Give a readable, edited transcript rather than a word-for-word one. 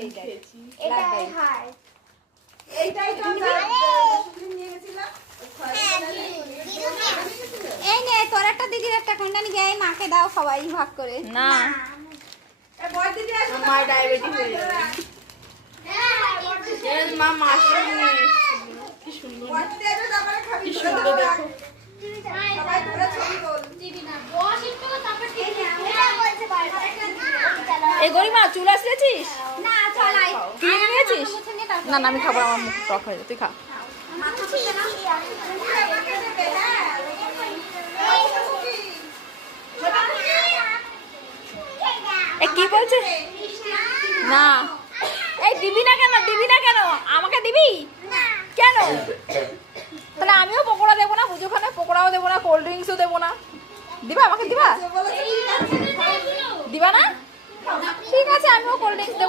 এটাই হার এইটাই তো আমরা নিয়ে গেছিলাম। এই নে তোর একটা দিদির একটা কোনটা নিয়ে এই মাকে দাও সবাই ভাগ করে। না এই বড় দিদি আসো না। আমার ডায়াবেটিস হয়ে যাবে। মা মাশরুম নিয়ে এসেছিল কি সুন্দর বড় দিদি আসো তারপরে খাবি। কি সুন্দর দেখো। সবাই তোরা ছবি তোল। এটা বলতে পারবো এই গরিমা চুল আসলেছিস না চল আই কি নিয়েছিস না না আমি খাবো আমার মুখ টক হয়ে যায় তুই খা এ কি বলছে না এই দিবি না কেন আমাকে দিবি কেন তাহলে আমিও পকোড়া দেবো না পুজোখানে পকোড়াও দেবো না কোল্ড ড্রিঙ্কসও দেবো না দিবা আমাকে দিবা দিবা না ঠিক আছে আমিও কোল্ড ড্রিঙ্কস দেবো